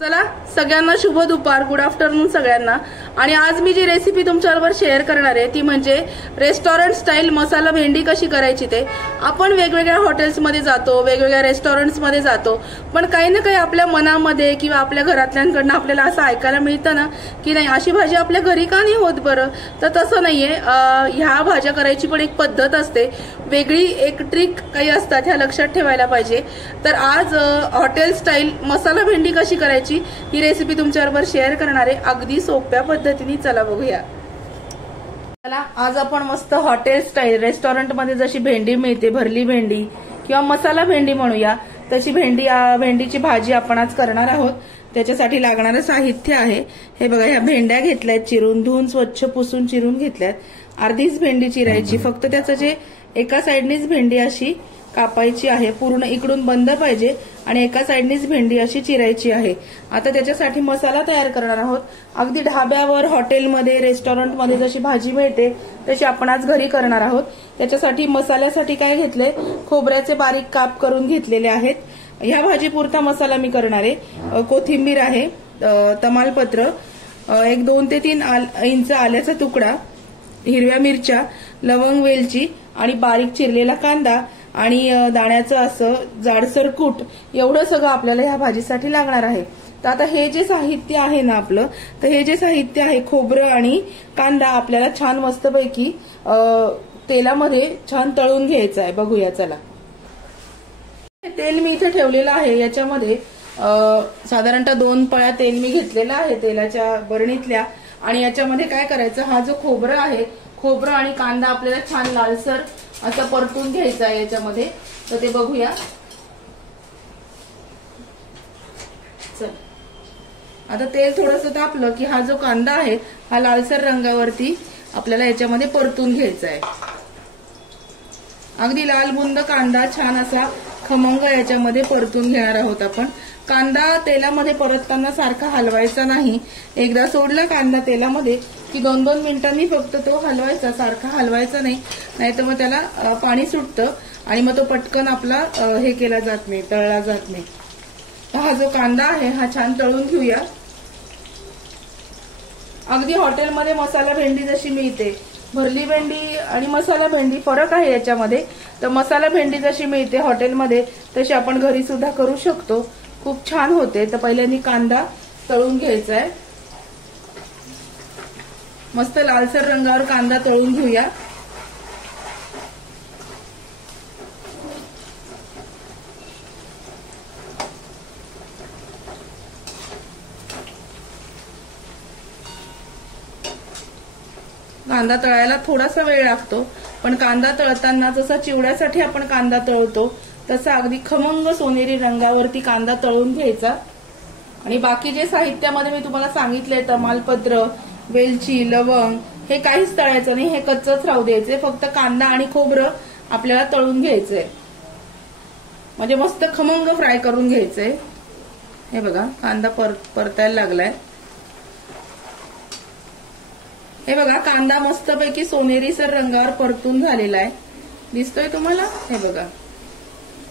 चला सगळ्यांना शुभ दुपार, गुड आफ्टरनून सगळ्यांना। आणि आज मी जी रेसिपी तुमच्याबरोबर शेअर करणार आहे ती म्हणजे रेस्टॉरंट स्टाईल मसाला भेंडी कशी करायची ते। आपण वेगवेगळ्या हॉटेल्समध्ये जातो, वेगवेगळ्या रेस्टॉरंट्समध्ये जातो, पण काही ना काही आपल्या मनामध्ये किंवा आपल्या घरातल्यांकडून आपल्याला असं ऐकायला मिळतं ना की नाही अशी भाजी आपल्या घरी का नाही होत बरं। तर तसं नाहीये, ह्या भाज्या करायची पण एक पद्धत असते, वेगळी एक ट्रिक काही असतात, ह्या लक्षात ठेवायला पाहिजे। तर आज हॉटेल स्टाईल मसाला भेंडी कशी करायची ही रेसिपी तुमच्याबरोबर शेअर करणार आहे, अगदी सोप्या पद्धतीने। चला बघूया। चला आज आपण मस्त हॉटेल स्टाईल रेस्टॉरंट मध्ये जशी भेंडी मिळते, भरली भेंडी किंवा मसाला भेंडी म्हणूया, तशी भेंडीची भाजी आपण आज करणार आहोत। त्याच्यासाठी लागणारे साहित्य आहे हे बघा। ह्या भेंड्या घेतल्यात चिरून, धुवून स्वच्छ पुसून चिरून घेतल्यात। अर्धीच भेंडी चिरायची, फक्त त्याचं जे एका साइडनीच भेंडी अशी कापायची आहे, पूर्ण इकडून बंद पाहिजे आणि एका साइडनीच भेंडी अशी चिरायची आहे। आता त्याच्यासाठी मसाला तयार करणार आहोत। अगदी ढाब्यावर, हॉटेलमध्ये, रेस्टॉरंटमध्ये जशी भाजी मिळते तशी आपण आज घरी करणार आहोत। त्याच्यासाठी मसाल्यासाठी काय घेतले, खोबऱ्याचे बारीक काप करून घेतलेले आहेत। ह्या भाजीपुरता मसाला मी करणार आहे। कोथिंबीर आहे, तमालपत्र, एक 2 ते 3 इंच आल्याचा तुकडा, हिरव्या मिरच्या, लवंग, वेलची आणि बारीक चिरलेला कांदा आणि दाण्याचं असं जाडसर कूट, एवढं सगळं आपल्याला ह्या भाजीसाठी लागणार आहे। तर आता हे जे साहित्य आहे ना आपलं, तर हे जे साहित्य आहे खोबरं आणि कांदा आपल्याला छान मस्तपैकी तेलामध्ये छान तळून घ्यायचं आहे। बघूया चला। तेल मी इथे ठेवलेलं आहे, याच्यामध्ये साधारणतः 2 पळ्या तेल मी घेतलेलं आहे तेलाच्या बरणीतल्या। आणि याच्यामध्ये काय करायचं, हा जो खोबरं आहे, खोबरं आणि कांदा आपल्याला छान लालसर असं परतून घ्यायचं आहे याच्यामध्ये। तर ते बघूया। चल आता तेल थोडंसं तापलं की हा जो कांदा आहे हा लालसर रंगावरती आपल्याला याच्यामध्ये परतून घ्यायचा आहे। अगदी लाल बुंद कांदा छान असा खमंग याच्यामध्ये परतून घेणार आहोत आपण। कांदा तेलामध्ये परतताना सारखा हलवायचा नाही, एकदा सोडला कांदा तेलामध्ये की 2-2 मिनिटांनी फक्त तो हलवायचा, सारखा हलवायचा नाही, नाहीतर मग त्याला पाणी सुटतं आणि मग तो पटकन आपला हे केला जात नाही, तळला जात नाही। हा जो कांदा आहे हा छान तळून घेऊया। अगदी हॉटेलमध्ये मसाला भेंडी जशी मिळते, भरली भेंडी आणि मसाला भेंडी फरक आहे याच्यामध्ये। तर मसाला भेंडी जशी मिळते हॉटेलमध्ये तशी आपण घरी सुद्धा करू शकतो, खूप छान होते। तर पहिल्यांदा कांदा तळून घ्यायचा आहे, मस्त लालसर रंगावर कांदा तळून घेऊया। कांदा तळायला थोडासा वेळ लागतो, पण कांदा तळताना जसा चिवड्यासाठी आपण कांदा तळतो तसा अगदी खमंग सोनेरी रंगावरती कांदा तळून घ्यायचा। आणि बाकी जे साहित्यामध्ये मी तुम्हाला सांगितलंय, तमालपत्र, वेलची, लवंग, हे काहीच तळायचं नाही, हे कच्चच राहू द्यायचे। फक्त कांदा आणि खोबरं आपल्याला तळून घ्यायचंय, म्हणजे मस्त खमंग फ्राय करून घ्यायचंय। हे बघा कांदा परतायला लागलाय, हे बघा कांदा मस्तपैकी सोनेरीसर रंगावर परतून झालेला आहे, दिसतोय तुम्हाला। हे बघा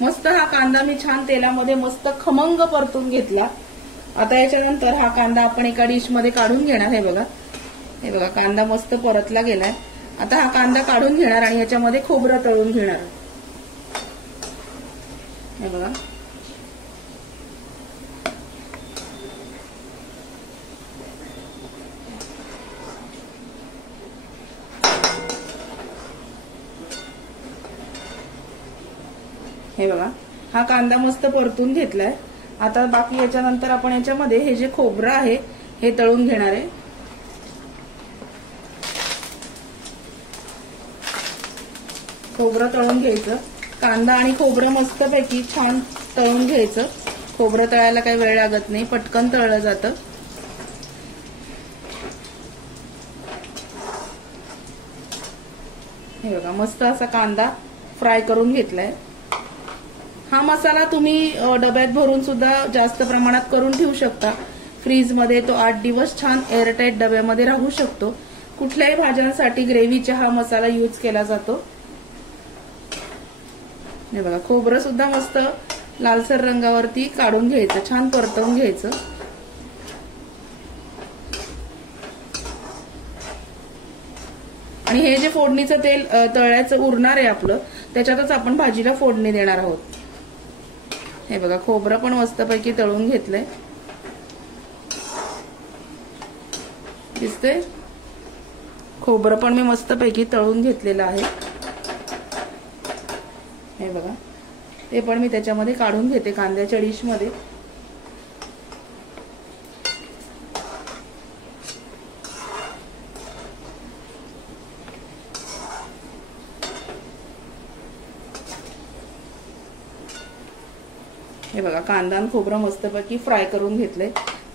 मस्त हा कांदा मी छान तेलामध्ये मस्त खमंग परतून घेतला। आता याच्यानंतर हा कांदा आपण एका डिश मध्ये काढून घेणार। हे बघा कांदा मस्त परतला गेलाय। आता हा कांदा काढून घेणार आणि याच्यामध्ये खोबरं तळून घेणार। हे बघा हा कांदा मस्त परतून घेतलाय। आता बाकी याच्यानंतर आपण याच्यामध्ये हे जे खोबरं आहे हे तळून घेणार आहे। खोबरं तळून घ्यायचं, कांदा आणि खोबरं मस्तपैकी छान तळून घ्यायचं। खोबरं तळायला काही वेळ लागत नाही, पटकन तळलं जातं। हे बघा मस्त असा कांदा फ्राय करून घेतलाय। हा मसाला तुम्ही डब्यात भरून सुद्धा जास्त प्रमाणात करून ठेवू शकता फ्रीज मध्ये, तो 8 दिवस छान एअरटाईट डब्यामध्ये राहू शकतो। कुठल्याही भाज्यांसाठी ग्रेव्हीचा हा मसाला यूज केला जातो। हे बघा खोबरं सुद्धा मस्त लालसर रंगावरती काढून घ्यायचं, छान परतवून घ्यायचं। आणि हे जे फोडणीचं तेल तळल्याचं उरणार आहे आपलं, त्याच्यातच आपण भाजीला फोडणी देणार आहोत. हे बघा, खोबरं पण मस्तपैकी तळून घेतलंय, दिसतंय. खोबरं पण मी मस्तपैकी तळून घेतलेलं आहे. हे बघा, ते पण मी त्याच्यामध्ये काढून घेते कांद्याच्या डिश मध्ये. हे बघा, कांदा आणि खोबरं मस्तपैकी फ्राय करून घेतलंय.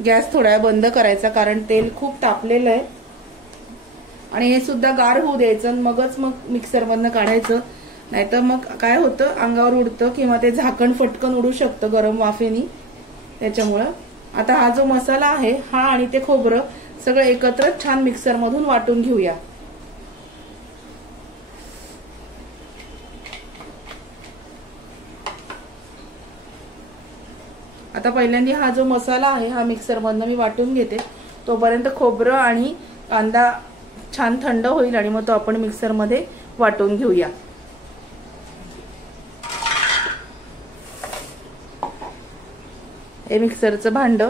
गॅस थोडा बंद करायचा, कारण तेल खूप तापलेलं आहे. आणि हे सुद्धा गार होऊ द्यायचं, मगच मिक्सर मधनं काढायचं. नाहीतर मग काय होतं, अंगावर उडतं किंवा ते झाकण फटकन उडू शकतं गरम वाफेनी. त्याच्यामुळं आता हा जो मसाला आहे, हा आणि ते खोबरं सगळं एकत्र छान मिक्सर मधून वाटून घेऊया. आता पहिल्यांदा हा जो मसाला आहे हा मिक्सर मधनं मी वाटून घेते. तोपर्यंत खोबरं आणि कांदा छान थंड होईल आणि मग तो आपण मिक्सर मध्ये वाटून घेऊया. हे मिक्सरचं भांड,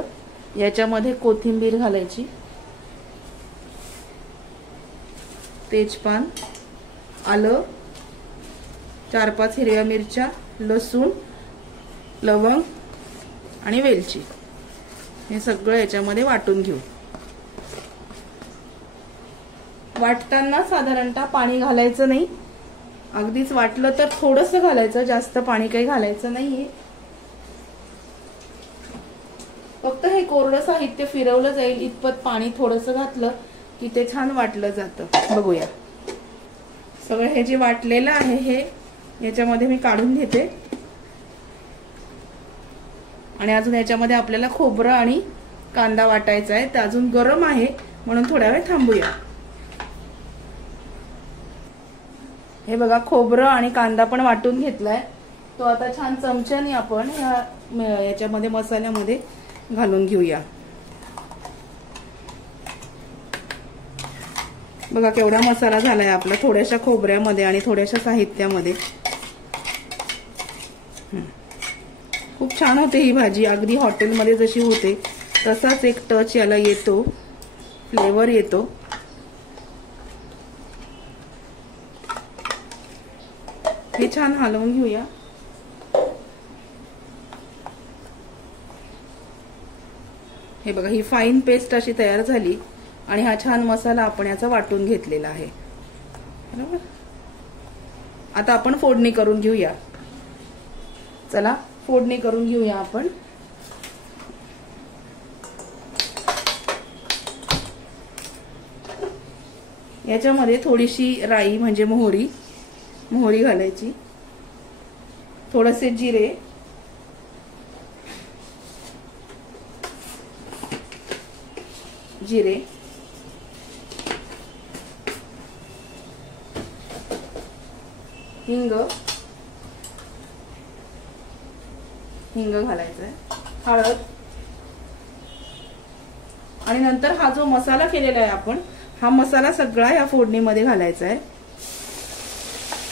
याच्यामध्ये कोथिंबीर घालायची, तेजपान, आलं, 4-5 हिरव्या मिरच्या, लसूण, लवंग आणि वेलची, हे सगळं याच्यामध्ये वाटून घेऊ. वाटताना साधारणतः पाणी घालायचं नाही, अगदीच वाटलं तर थोडंसं घालायचं, जास्त पाणी काही घालायचं नाहीये. फक्त हे कोरडं साहित्य फिरवलं जाईल इतपत पाणी थोडंसं घातलं की ते छान वाटलं जातं. बघूया, सगळं हे जे वाटलेलं आहे हे याच्यामध्ये मी काढून घेते. आणि अजून याच्यामध्ये आपल्याला खोबरं आणि कांदा वाटायचा आहे, ते अजून गरम आहे म्हणून थोड्या वेळ थांबूया. हे बघा, खोबरं आणि कांदा पण वाटून घेतलाय. तो आता छान चमच्याने आपण याच्यामध्ये मसाल्यामध्ये घालून घेऊया. बघा केवढा मसाला झालाय आपला, थोड्याशा खोबऱ्यामध्ये आणि थोड्याशा साहित्यामध्ये. खूप छान होते ही भाजी, अगदी हॉटेलमध्ये जशी होते तसाच एक टच याला येतो, फ्लेवर येतो. हे छान हलवून घेऊया. हे बघा, ही फाईन पेस्ट अशी तयार झाली आणि हा छान मसाला आपण याचा वाटून घेतलेला आहे. बरोबर, आता आपण फोडणी करून घेऊया. चला फोडणी करून घेऊया आपण. याच्यामध्ये थोडीशी राई म्हणजे मोहरी घालायची, थोडेसे जिरे, हिंग घालायचा, हळद, आणि नंतर हा जो मसाला केलेला आहे आपण, हा मसाला सगळा या फोडणीमध्ये घालायचा आहे.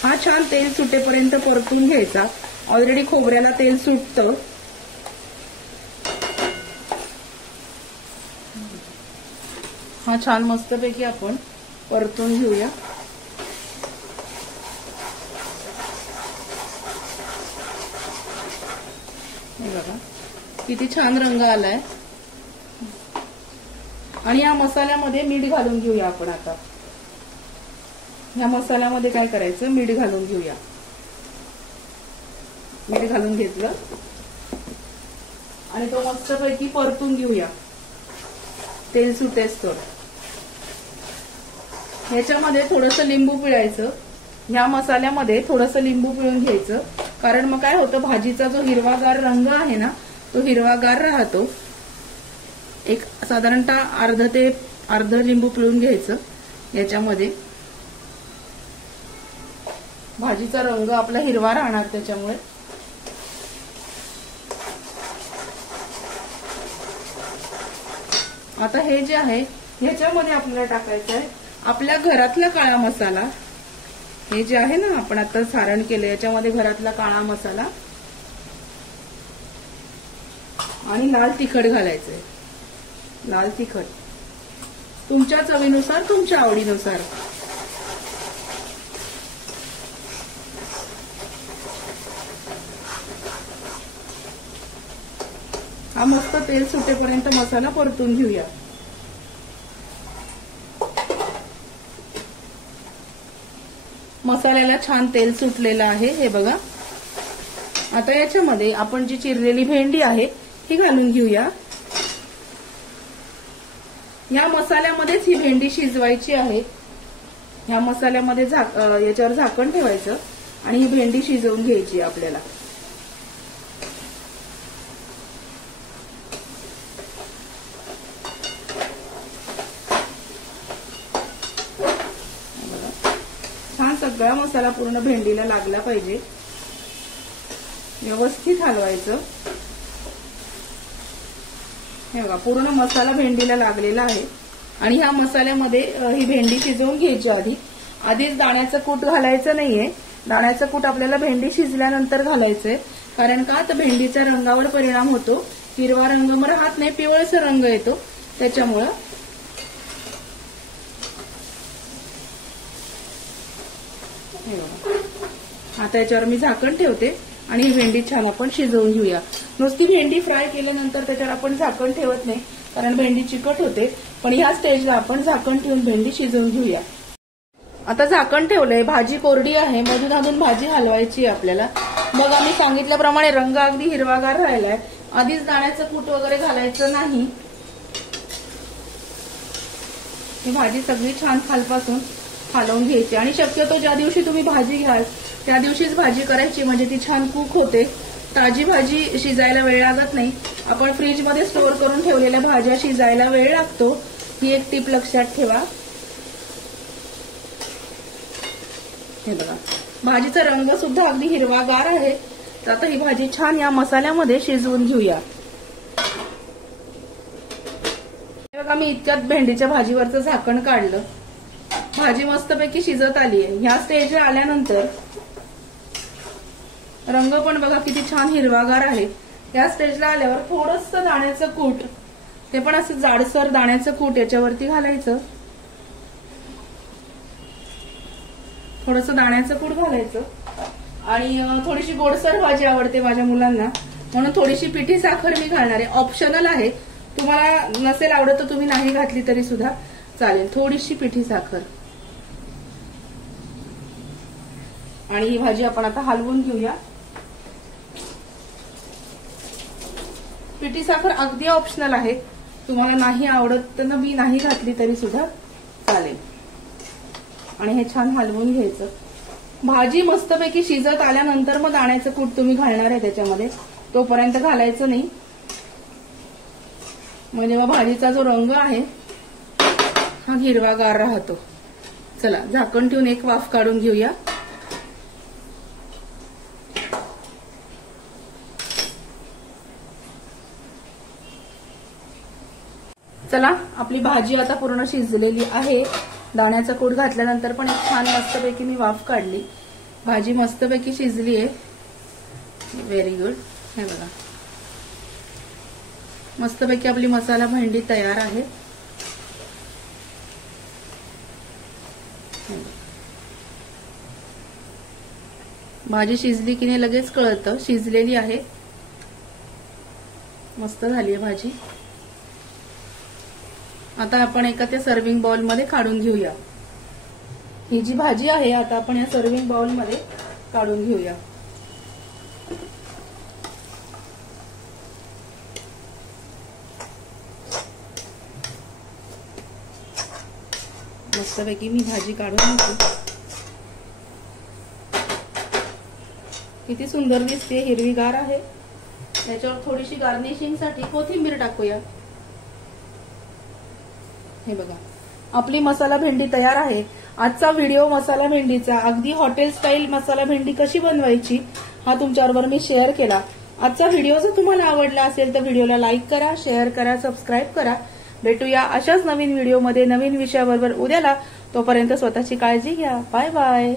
हा छान तेल सुटेपर्यंत परतून घ्यायचा. ऑलरेडी खोबऱ्याला तेल सुटतं. हा छान मस्तपैकी आपण परतून घेऊया. हे बघा किती छान रंग आलाय. आणि या मसाल्यामध्ये मीठ घालून घेऊया आपण. आता या मसाल्यामध्ये काय करायचं, मीठ घालून घेऊया. मीठ घालून घेतलं आणि तो मस्तपैकी परतून घेऊया तेल सुटेस्तोवर. ह्याच्यामध्ये थोडंसं लिंबू पिळायचं. ह्या मसाल्यामध्ये थोडंसं लिंबू पिळून घ्यायचं, कारण मग काय होतं, भाजीचा जो हिरवागार रंग आहे ना तो हिरवागार राहतो. एक साधारणतः अर्ध लिंबू पिळून घ्यायचं. याच्यामध्ये भाजीचा रंग आपला हिरवा राहणार त्याच्यामुळे. आता हे जे आहे ह्याच्यामध्ये आपल्याला टाकायचं आहे आपल्या घरातला काळा मसाला, हे जे आहे ना आपण आता सारण केलं याच्यामध्ये घरातला काळा मसाला आणि लाल तिखट घालायचंय. लाल तिखट तुमच्या चवीनुसार, तुमच्या आवडीनुसार. हा मस्त तेल सुटेपर्यंत मसाला परतून घेऊया. मसाल्याला छान तेल सुटलेलं आहे, हे बघा. आता याच्यामध्ये आपण जी चिरलेली भेंडी आहे ही घालून घेऊया. या मसाल्यामध्येच ही भेंडी शिजवायची आहे. ह्या मसाल्यामध्ये याच्यावर झाकण ठेवायचं आणि ही भेंडी शिजवून घ्यायची आपल्याला. छान सगळा मसाला पूर्ण भेंडीला लागला पाहिजे. व्यवस्थित हलवायचं. हे बघा पूर्ण मसाला भेंडीला लागलेला आहे. आणि ह्या मसाल्यामध्ये ही भेंडी शिजवून घ्यायची. आधीच दाण्याचं कूट घालायचं नाहीये. दाण्याचं कूट आपल्याला भेंडी शिजल्यानंतर घालायचंय. कारण का तर भेंडीच्या रंगावर परिणाम होतो. हिरवा रंग मग राहत नाही, पिवळसर रंग येतो त्याच्यामुळं. आता याच्यावर मी झाकण ठेवते आणि ही भेंडी छान आपण शिजवून घेऊया. नुसती भेंडी फ्राय केल्यानंतर त्याच्यावर आपण झाकण ठेवत नाही, कारण भेंडी चिकट होते. पण ह्या स्टेजला आपण झाकण ठेवून भेंडी शिजवून घेऊया. आता झाकण ठेवलंय. भाजी कोरडी आहे, मधून अधून भाजी हलवायची आपल्याला. मग आम्ही सांगितल्याप्रमाणे रंग अगदी हिरवागार राहिलाय. आधीच दाण्याचं कूट वगैरे घालायचं नाही. ही भाजी सगळी छान खालपासून हलवून घ्यायची. आणि शक्यतो ज्या दिवशी तुम्ही भाजी घ्याल त्या दिवशीच भाजी करायची, म्हणजे ती छान कुक होते. ताजी भाजी शिजायला वेळ लागत नाही. आपण फ्रीजमध्ये स्टोअर करून ठेवलेल्या भाज्या शिजायला वेळ लागतो. ही एक टीप लक्षात ठेवा. हे बघा भाजीचा रंग सुद्धा अगदी हिरवागार आहे. तर आता ही भाजी छान या मसाल्यामध्ये शिजवून घेऊया. हे बघा मी इतक्यात भेंडीच्या भाजीवरचं झाकण काढलं. भाजी मस्तपैकी शिजत आली आहे. ह्या स्टेजला आल्यानंतर रंग पण बघा किती छान हिरवागार आहे. या स्टेजला आल्यावर थोडंसं दाण्याचं कूट, ते पण असं जाडसर दाण्याचं कूट याच्यावरती घालायचं. थोडंसं दाण्याचं कूट घालायचं. आणि थोडीशी गोडसर भाजी आवडते माझ्या मुलांना, म्हणून थोडीशी पिठी साखर मी घालणार आहे. ऑप्शनल आहे, तुम्हाला नसेल आवडत तर तुम्ही नाही घातली तरी सुद्धा चालेल. थोडीशी पिठी साखर. आणि ही भाजी आपण आता हलवून घेऊया. पिठी साखर अगदी ऑप्शनल आहे, तुम्हाला नाही आवडत तर मी नाही घातली तरी सुद्धा चालेल. आणि हे छान हलवून घ्यायचं. भाजी मस्तपैकी शिजत आल्यानंतर मग दाण्याचं कूट तुम्ही घालणार आहे त्याच्यामध्ये, तोपर्यंत घालायचं नाही. म्हणजे मग भाजीचा जो रंग आहे हा हिरवागार राहतो. चला झाकण ठेवून एक वाफ काढून घेऊया. चला आपली भाजी आता पूर्ण शिजलेली आहे. दाण्याचा कूट घातल्यानंतर पण एक छान मस्तपैकी मी वाफ काढली. भाजी मस्तपैकी शिजली आहे. Very good. हे बघा मस्तपैकी आपली मसाला भेंडी तयार आहे. भाजी शिजली की नाही लगेच कळतं, शिजलेली आहे. मस्त झाली आहे भाजी. आता आपण एका त्या सर्विंग बाउल मध्ये काढून घेऊया. ही जी भाजी आहे आता आपण या सर्विंग बाउल मध्ये काढून घेऊया. मस्तपैकी मी भाजी काढून घेते. किती सुंदर दिसते, हिरवीगार आहे. त्याच्यावर थोडीशी गार्निशिंग साठी कोथिंबीर टाकूया. हे बघा आपली मसाला भेंडी तयार आहे. आजचा व्हिडिओ मसाला भेंडीचा, अगदी हॉटेल स्टाईल मसाला भेंडी कशी बनवायची हा तुमच्याबरोबर मी शेअर केला. आजचा व्हिडिओ जर तुम्हाला आवडला असेल तर व्हिडिओला लाईक करा, शेअर करा, सबस्क्राईब करा. भेटूया अशाच नवीन व्हिडिओमध्ये नवीन विषयाबरोबर उद्याला. तोपर्यंत स्वतःची काळजी घ्या. Bye bye.